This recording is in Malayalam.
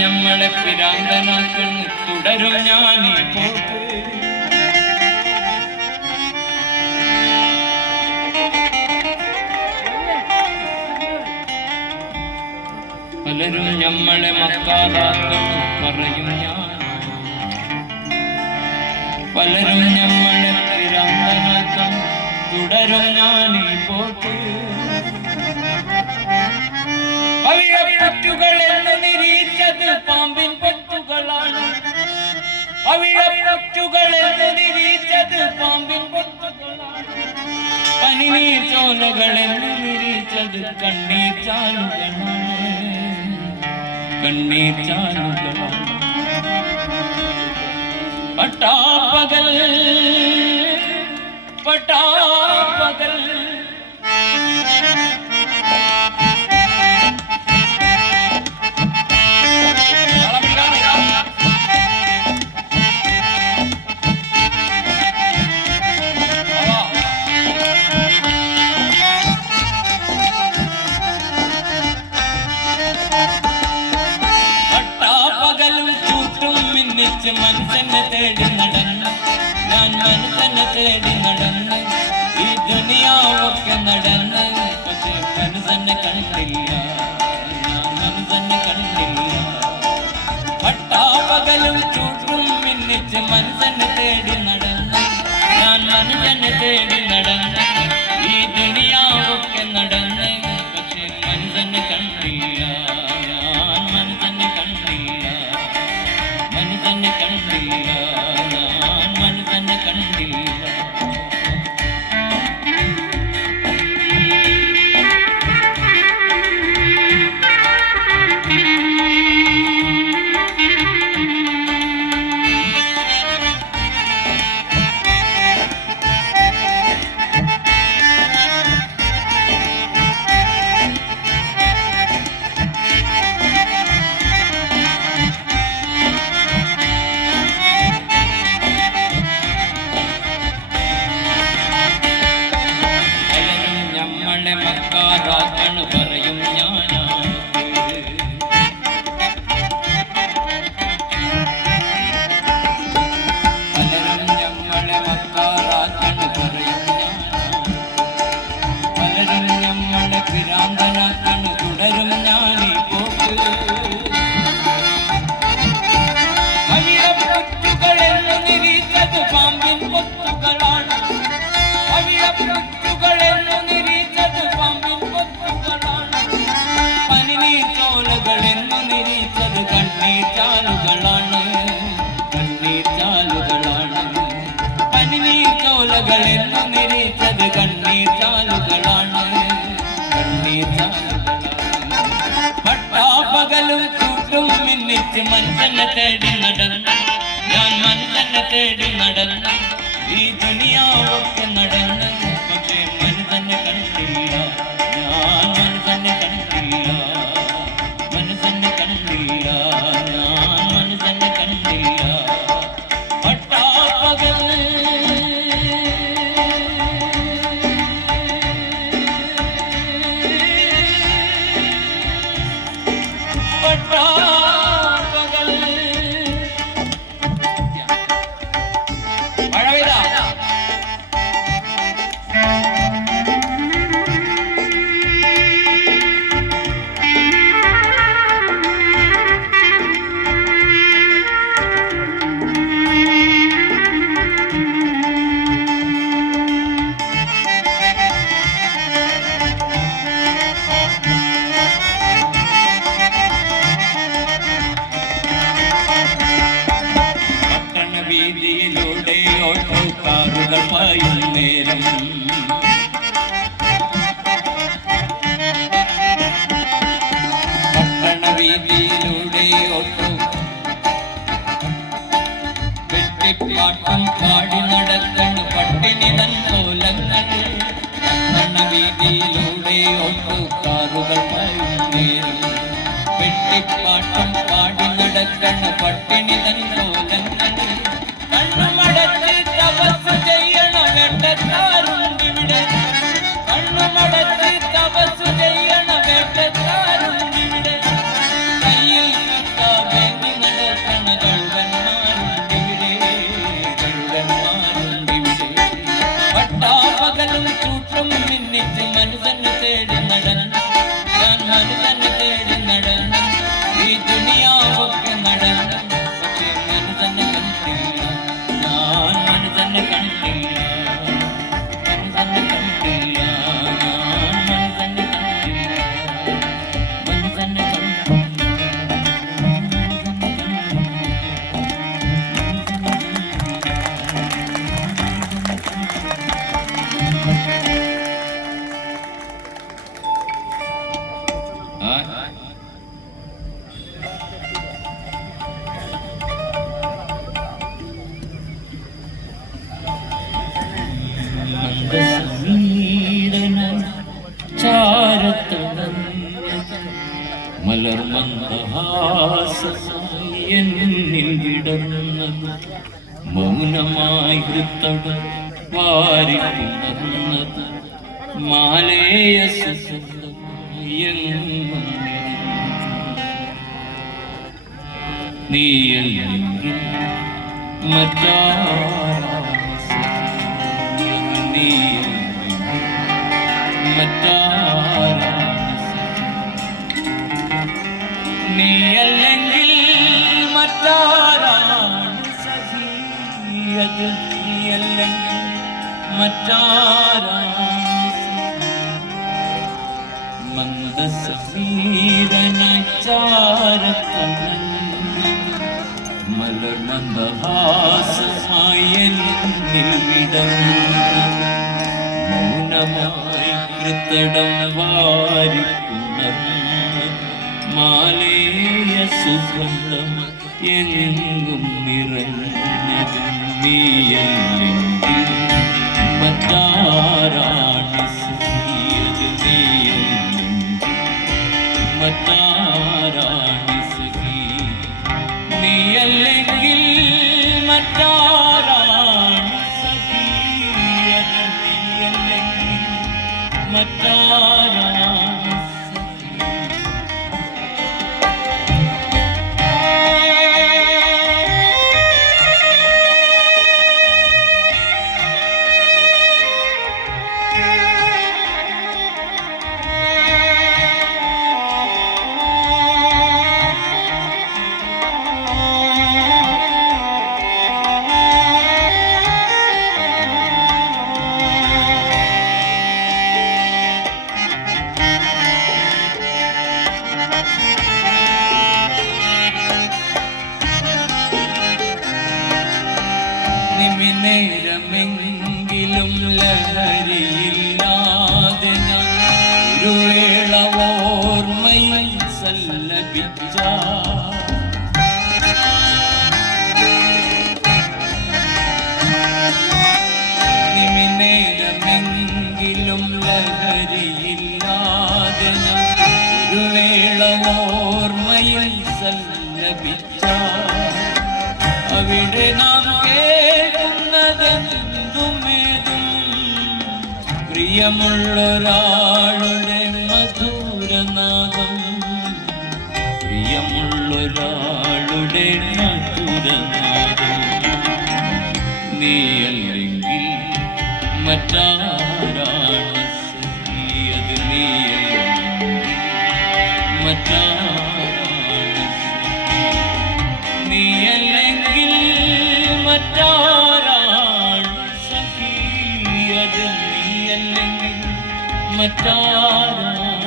ഞമ്മളെ പിരാന്തനാക്കുന്നു തുടരും ഞാനീ പോക്ക്. പലരും ഞമ്മളെ മക്കാതാക്കുന്നു പറയും ഞാൻ. പലരും ഞമ്മളെ പിരാന്തനാക്കുന്നു തുടരും ഞാനീ പോക്ക്. അവിഴപ്പുറ്റുകളെന്ന് നിരീച്ചത് പാമ്പിൻ പൊത്തുകളാണ്. അവിഴപ്പുറ്റുകളെന്ന് നിരീച്ചത് പാമ്പിൻ പൊത്തുകളാണ്. പനിനീർ ചോലകളെന്ന് നിരീച്ചത് കണ്ണീർ ചാലുകളാണ്. കണ്ണീർ ചാലുകളാണ്. പട്ടാപ്പകൽ പട്ടാപ്പകൽ മനസ്സെന്നെ തേടി നടന്ന് ഞാൻ മനസ്സെന്നെ തേടി നടന്ന് ഈ ദുനിയാവൊക്കെ നടന്ന് പക്ഷേ മനസ്സെന്നെ കണ്ടില്ല. ഞാൻ മനസ്സെന്നെ കണ്ടില്ല. പട്ടാപകലും ചൂട്ടും മിന്നിച്ച് മനസ്സെന്നെ തേടി നടന്ന് ഞാൻ മനസ്സെന്നെ തേടി നടന്ന് ഈ ദുനിയാവൊക്കെ നടന്ന് പക്ഷേ മനസ്സെന്നെ കണ്ടില്ല. ഞാൻ മനസ്സെന്നെ കണ്ടില്ല. മനസ്സെന്നെ കണ്ടില്ല. ഞാൻ മനസ്സെന്നെ കണ്ടില്ല. മക്കാരാക്കണ് പറയും ഞാനാ. പലരും ഞമ്മളെ മക്കാരാക്കണ് പറയും ഞാനാ. പലരും ഞമ്മളെ പിരാന്തനാക്കണ് തുടരും ഞാനീ പോക്ക്. അവിഴപ്പുറ്റുകളെന്ന് നിരീച്ചത് പാമ്പിൻ പൊത്തുകളാണ്. അവിഴപ്പുറ്റുകളെന്ന് ചോലകളെന്നു നിരീച്ചത് കണ്ണീർ ചാലുകളാണ്. കണ്ണീർ ചാലുകളാണ്. പനിനീർ ചോലകളെന്നു നിരീച്ചത് കണ്ണീർ ചാലുകളാണ്. കണ്ണീർ ചാലുകളാണ്. പട്ടാപ്പകലും ചൂട്ടും മിന്നിച്ച് മനസ്സെന്നെ തേടി നടന്ന് ഞാൻ മനസ്സെന്നെ തേടി നടന്ന് ഈ ദുനിയാവൊക്കെ നടന്ന് പക്ഷേ മനസ്സെന്നെ കണ്ടില്ല. ഞാൻ മനസ്സെന്നെ കണ്ടില്ല. മനസ്സെന്നെ കണ്ടില്ല. ഞാൻ മനസ്സെന്നെ കണ്ടില്ല. പട്ടാപ്പകൽ പട്ടാപ്പകൽ മഴ പെയ്താ വീതിയിലൂടെ ഓട്ടോ കാറുകൾ പായും നേരം പട്ടണ വീതിയിലൂടെ ഓട്ടോ വെട്ടിപ്പാട്ടും പാടി നടക്കണ് പട്ടിണി നൻകോലങ്ങൾ. പട്ടണ വീതിയിലൂടെ ഓട്ടോ കാറുകൾ പായും നേരം വെട്ടിപ്പാട്ടും പാടി നടക്കണ് പട്ടിണി നൻകോലങ്ങൾ. കണ്ണുമടച്ച് തപസ് ചെയ്യണം വേട്ടക്കാരുണ്ടിവിടെ. കണ്ണുമടച്ച് തപസ് ചെയ്യണം വേട്ടക്കാരുണ്ടിവിടെ. കയ്യിൽ മലർമന്ദഹാസമായി എന്നിൽ വിടർന്നത് മൗനമായി ഹൃത്തട വാരിപ്പുണർന്നത് മാലേയ സുഖമെങ്ങും നീയല്ലെങ്കിൽ നീയല്ലെങ്കിൽ മറ്റാരാണ് സഖി അത് നീയല്ലെങ്കിൽ മറ്റാരാണ് മന്ദസമീരനച്ചാരത്തണ്ണൻ മലർമന്ദഹാസമായി എന്നിൽ വിടർന്നത് മൗനമായി കൃത്തടം വാരിപ്പുണർന്നത് മാലേയ സുഗന്ധം എങ്ങും നിറഞ്ഞത് നീയല്ലെങ്കിൽ മറ്റാരാണ് സഖിയത് നീയല്ലെങ്കിൽ മറ്റാരാണ് സഖി നീയല്ലെങ്കിൽ മറ്റാരാണ് സഖിയത് നീയല്ലെങ്കിൽ മറ്റാരാണ് നേരമെങ്കിലും ലഹരിയില്ലാതെ ഞാൻ ഒരു വേള ഓർമ്മയിൽ സല്ലപിച്ച നേരമെങ്കിലും ലഹരിയില്ലാതെ ഞാൻ ഒരു വേള ഓർമ്മയിൽ സല്ലപിച്ച അവിടെ നാം പ്രിയമുള്ളൊരാളുടെ മധുരനാദം പ്രിയമുള്ളൊരാളുടെ മധുരനാദം നീയല്ലെങ്കിൽ മറ്റാരാണ് സഖിയത് നീയല്ലെങ്കിൽ മറ്റാരാണ് നീയല്ലെങ്കിൽ മറ്റാരാണ് സഖിയത് നീയല്ലെങ്കിൽ മറ്റാരാണ്